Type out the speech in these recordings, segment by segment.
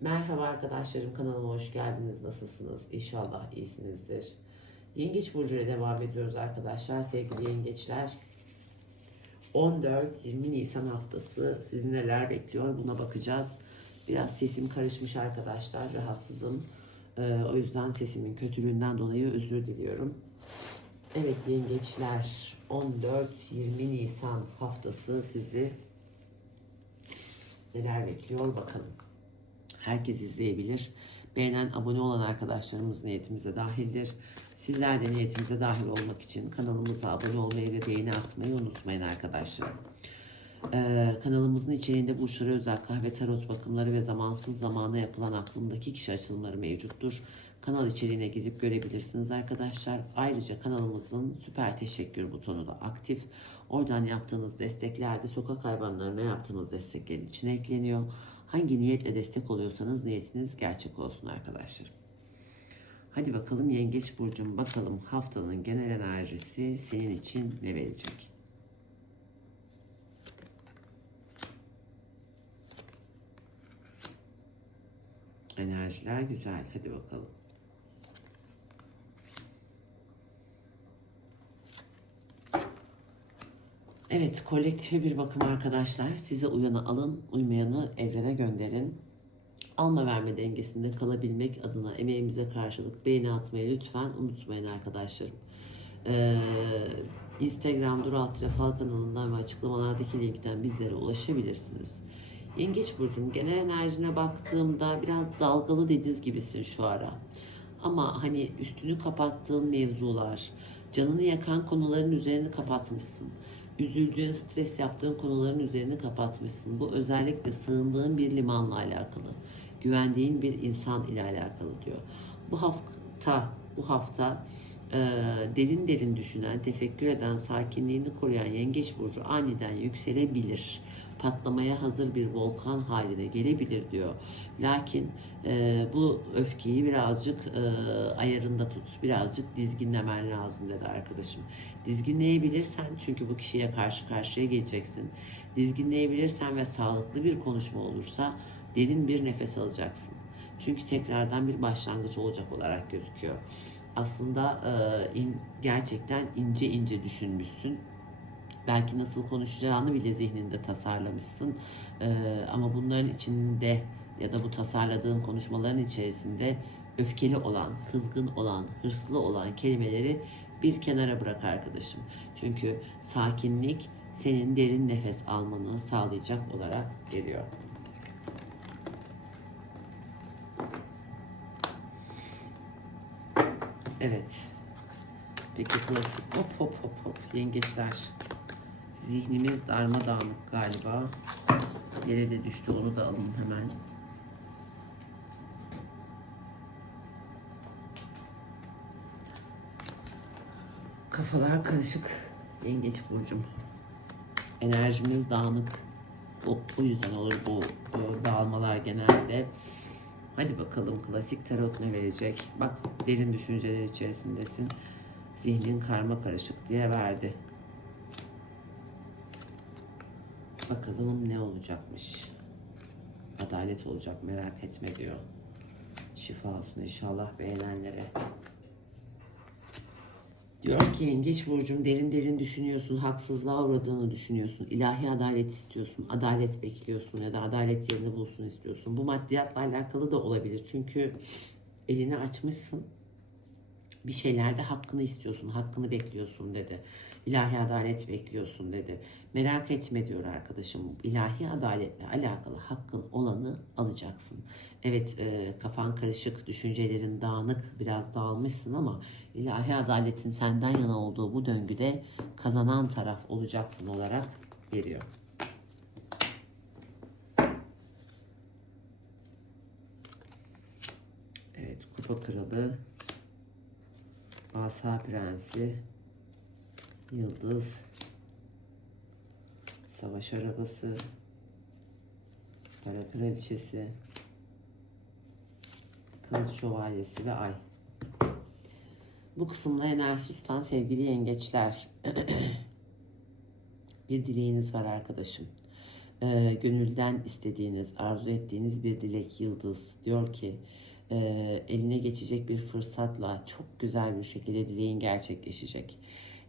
Merhaba arkadaşlarım kanalıma hoş geldiniz. Nasılsınız? İnşallah iyisinizdir. Yengeç Burcu ile devam ediyoruz arkadaşlar. Sevgili yengeçler. 14-20 Nisan haftası sizi neler bekliyor buna bakacağız. Biraz sesim karışmış arkadaşlar. Rahatsızım. Ee, o yüzden sesimin kötülüğünden dolayı özür diliyorum. Evet yengeçler 14-20 Nisan haftası sizi neler bekliyor bakalım. Herkes izleyebilir. Beğenen, abone olan arkadaşlarımız niyetimize dahildir. Sizler de niyetimize dahil olmak için kanalımıza abone olmayı ve beğeni atmayı unutmayın arkadaşlarım. Ee, kanalımızın içeriğinde burçlara özel kahve tarot bakımları ve zamansız zamana yapılan aklımdaki kişi açılımları mevcuttur. Kanal içeriğine gidip görebilirsiniz arkadaşlar. Ayrıca kanalımızın süper teşekkür butonu da aktif. Oradan yaptığınız destekler de sokak hayvanlarına yaptığınız desteklerin içine ekleniyor. Hangi niyetle destek oluyorsanız niyetiniz gerçek olsun arkadaşlar. Hadi bakalım Yengeç Burcu'm bakalım haftanın genel enerjisi senin için ne verecek? Enerjiler güzel. Hadi bakalım. Evet, kolektife bir bakım arkadaşlar. Size uyanı alın, uymayanı evrene gönderin. Alma verme dengesinde kalabilmek adına emeğimize karşılık beğeni atmayı lütfen unutmayın arkadaşlarım. Ee, Instagram Duru Altire Fal kanalından ve açıklamalardaki linkten bizlere ulaşabilirsiniz. Yengeç Burcu'nun genel enerjine baktığımda biraz dalgalı dediz gibisin şu ara. Ama hani üstünü kapattığın mevzular, canını yakan konuların üzerini kapatmışsın. Üzüldüğün, stres yaptığın konuların üzerini kapatmışsın. Bu özellikle sığındığın bir limanla alakalı. Güvendiğin bir insan ile alakalı diyor. Bu hafta, bu hafta e, derin derin düşünen, tefekkür eden, sakinliğini koruyan Yengeç Burcu aniden yükselebilir patlamaya hazır bir volkan haline gelebilir diyor. Lakin e, bu öfkeyi birazcık e, ayarında tut, birazcık dizginlemen lazım dedi arkadaşım. Dizginleyebilirsen çünkü bu kişiye karşı karşıya geleceksin. Dizginleyebilirsen ve sağlıklı bir konuşma olursa derin bir nefes alacaksın. Çünkü tekrardan bir başlangıç olacak olarak gözüküyor. Aslında e, in, gerçekten ince ince düşünmüşsün belki nasıl konuşacağını bile zihninde tasarlamışsın. Ee, ama bunların içinde ya da bu tasarladığın konuşmaların içerisinde öfkeli olan, kızgın olan, hırslı olan kelimeleri bir kenara bırak arkadaşım. Çünkü sakinlik senin derin nefes almanı sağlayacak olarak geliyor. Evet. Peki klasik hop hop hop hop yengeçler. Zihnimiz darmadağınık galiba. Yere de düştü onu da alayım hemen. Kafalar karışık. Yengeç burcum. Enerjimiz dağınık. O, o yüzden olur bu, bu dağılmalar genelde. Hadi bakalım klasik tarot ne verecek? Bak derin düşünceler içerisindesin. Zihnin karma karışık diye verdi. Bakalım ne olacakmış. Adalet olacak merak etme diyor. Şifa olsun inşallah beğenenlere. Diyor ki yengeç burcum derin derin düşünüyorsun, haksızlığa uğradığını düşünüyorsun, ilahi adalet istiyorsun, adalet bekliyorsun ya da adalet yerini bulsun istiyorsun. Bu maddiyatla alakalı da olabilir çünkü elini açmışsın, bir şeylerde hakkını istiyorsun, hakkını bekliyorsun dedi. İlahi adalet bekliyorsun dedi. Merak etme diyor arkadaşım. İlahi adaletle alakalı hakkın olanı alacaksın. Evet e, kafan karışık, düşüncelerin dağınık, biraz dağılmışsın ama ilahi adaletin senden yana olduğu bu döngüde kazanan taraf olacaksın olarak veriyor. Evet kupa kralı Asa Prensi, Yıldız, Savaş Arabası, Para Kraliçesi, Kılıç Şövalyesi ve Ay. Bu kısımda enerji tutan sevgili yengeçler. bir dileğiniz var arkadaşım. e, gönülden istediğiniz, arzu ettiğiniz bir dilek yıldız diyor ki e, eline geçecek bir fırsatla çok güzel bir şekilde dileğin gerçekleşecek.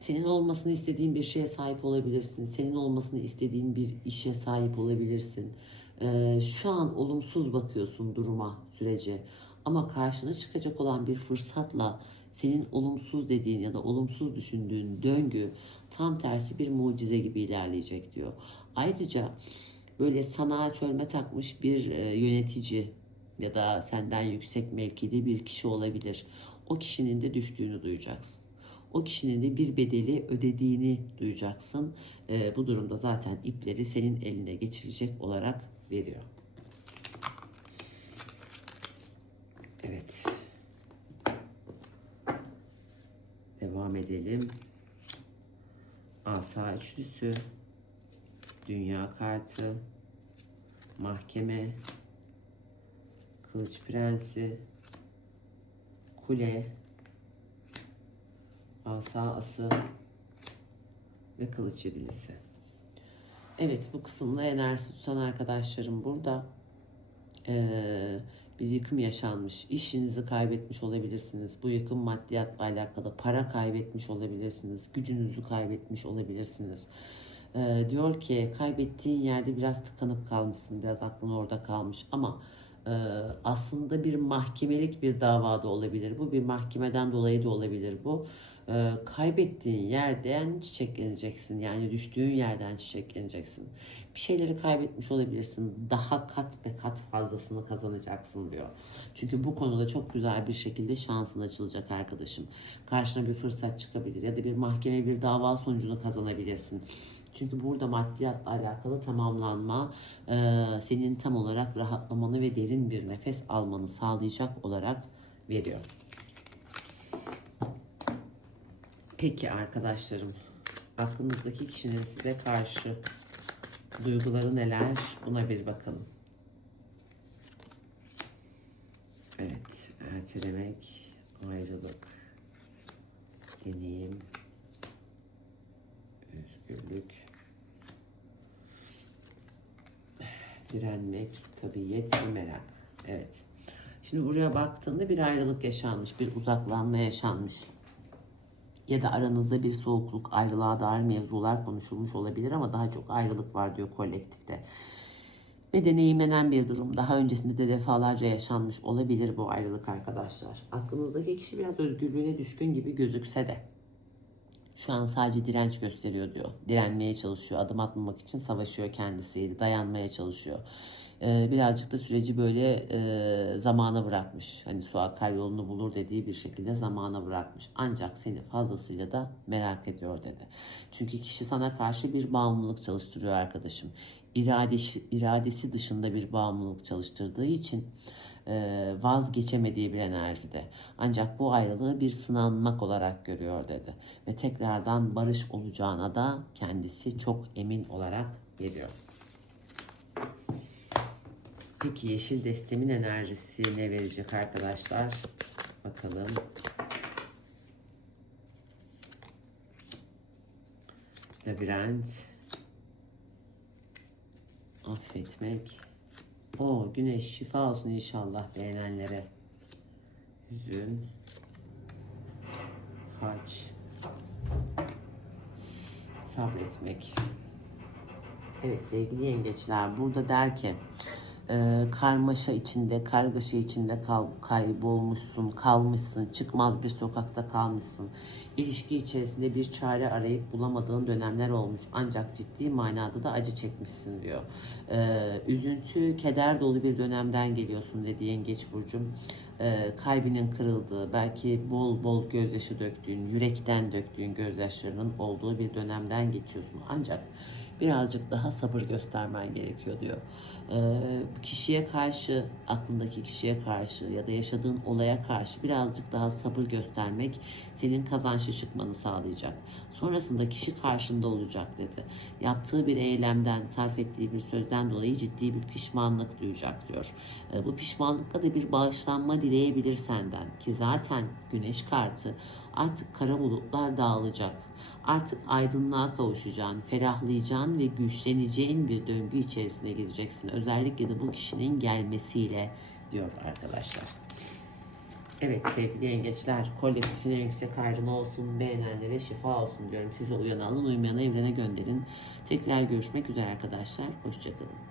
Senin olmasını istediğin bir şeye sahip olabilirsin. Senin olmasını istediğin bir işe sahip olabilirsin. E, şu an olumsuz bakıyorsun duruma, sürece. Ama karşına çıkacak olan bir fırsatla senin olumsuz dediğin ya da olumsuz düşündüğün döngü tam tersi bir mucize gibi ilerleyecek diyor. Ayrıca böyle sanağa çölme takmış bir e, yönetici ya da senden yüksek mevkide bir kişi olabilir. O kişinin de düştüğünü duyacaksın. O kişinin de bir bedeli ödediğini duyacaksın. E, bu durumda zaten ipleri senin eline geçirecek olarak veriyor. Evet. Devam edelim. Asa üçlüsü. Dünya kartı. Mahkeme. Kılıç prensi. Kule. Asa ası. Ve kılıç yedilisi. Evet bu kısımda enerjisi tutan arkadaşlarım burada. Ee, bir yıkım yaşanmış. İşinizi kaybetmiş olabilirsiniz. Bu yıkım maddiyatla alakalı. Para kaybetmiş olabilirsiniz. Gücünüzü kaybetmiş olabilirsiniz. Ee, diyor ki kaybettiğin yerde biraz tıkanıp kalmışsın. Biraz aklın orada kalmış. Ama aslında bir mahkemelik bir davada olabilir. Bu bir mahkemeden dolayı da olabilir bu. Ee, kaybettiğin yerden çiçekleneceksin. Yani düştüğün yerden çiçekleneceksin. Bir şeyleri kaybetmiş olabilirsin. Daha kat ve kat fazlasını kazanacaksın diyor. Çünkü bu konuda çok güzel bir şekilde şansın açılacak arkadaşım. Karşına bir fırsat çıkabilir ya da bir mahkeme bir dava sonucunu kazanabilirsin. Çünkü burada maddiyatla alakalı tamamlanma e, senin tam olarak rahatlamanı ve derin bir nefes almanı sağlayacak olarak veriyor. Peki arkadaşlarım, aklınızdaki kişinin size karşı duyguları neler? Buna bir bakalım. Evet, ertelemek, ayrılık, deneyim, özgürlük, direnmek, tabiyet ve merak. Evet. Şimdi buraya baktığında bir ayrılık yaşanmış, bir uzaklanma yaşanmış ya da aranızda bir soğukluk, ayrılığa dair mevzular konuşulmuş olabilir ama daha çok ayrılık var diyor kolektifte. Ve deneyimlenen bir durum. Daha öncesinde de defalarca yaşanmış olabilir bu ayrılık arkadaşlar. Aklınızdaki kişi biraz özgürlüğüne düşkün gibi gözükse de şu an sadece direnç gösteriyor diyor. Direnmeye çalışıyor, adım atmamak için savaşıyor kendisiyle, dayanmaya çalışıyor. Ee, birazcık da süreci böyle e, zamana bırakmış. Hani su akar yolunu bulur dediği bir şekilde zamana bırakmış. Ancak seni fazlasıyla da merak ediyor dedi. Çünkü kişi sana karşı bir bağımlılık çalıştırıyor arkadaşım. İradesi, iradesi dışında bir bağımlılık çalıştırdığı için vazgeçemediği bir enerjide. Ancak bu ayrılığı bir sınanmak olarak görüyor dedi. Ve tekrardan barış olacağına da kendisi çok emin olarak geliyor. Peki yeşil destemin enerjisi ne verecek arkadaşlar? Bakalım. Labirent. Affetmek. O güneş şifa olsun inşallah beğenenlere. Hüzün. Hac. Sabretmek. Evet sevgili yengeçler burada der ki e, karmaşa içinde, kargaşa içinde kal, kaybolmuşsun, kalmışsın, çıkmaz bir sokakta kalmışsın. İlişki içerisinde bir çare arayıp bulamadığın dönemler olmuş. Ancak ciddi manada da acı çekmişsin diyor. E, üzüntü, keder dolu bir dönemden geliyorsun dedi Yengeç Burcu'm. E, kalbinin kırıldığı, belki bol bol gözyaşı döktüğün, yürekten döktüğün gözyaşlarının olduğu bir dönemden geçiyorsun. Ancak birazcık daha sabır göstermen gerekiyor diyor. Ee, kişiye karşı, aklındaki kişiye karşı ya da yaşadığın olaya karşı birazcık daha sabır göstermek senin kazançlı çıkmanı sağlayacak. Sonrasında kişi karşında olacak dedi. Yaptığı bir eylemden, sarf ettiği bir sözden dolayı ciddi bir pişmanlık duyacak diyor. Ee, bu pişmanlıkla da bir bağışlanma dileyebilir senden ki zaten güneş kartı artık kara bulutlar dağılacak. Artık aydınlığa kavuşacağın, ferahlayacağın ve güçleneceğin bir döngü içerisine gireceksin. Özellikle de bu kişinin gelmesiyle diyor arkadaşlar. Evet sevgili yengeçler, kolektifin en yüksek hayrına olsun, beğenenlere şifa olsun diyorum. Size uyanı alın, uymayanı evrene gönderin. Tekrar görüşmek üzere arkadaşlar. Hoşçakalın.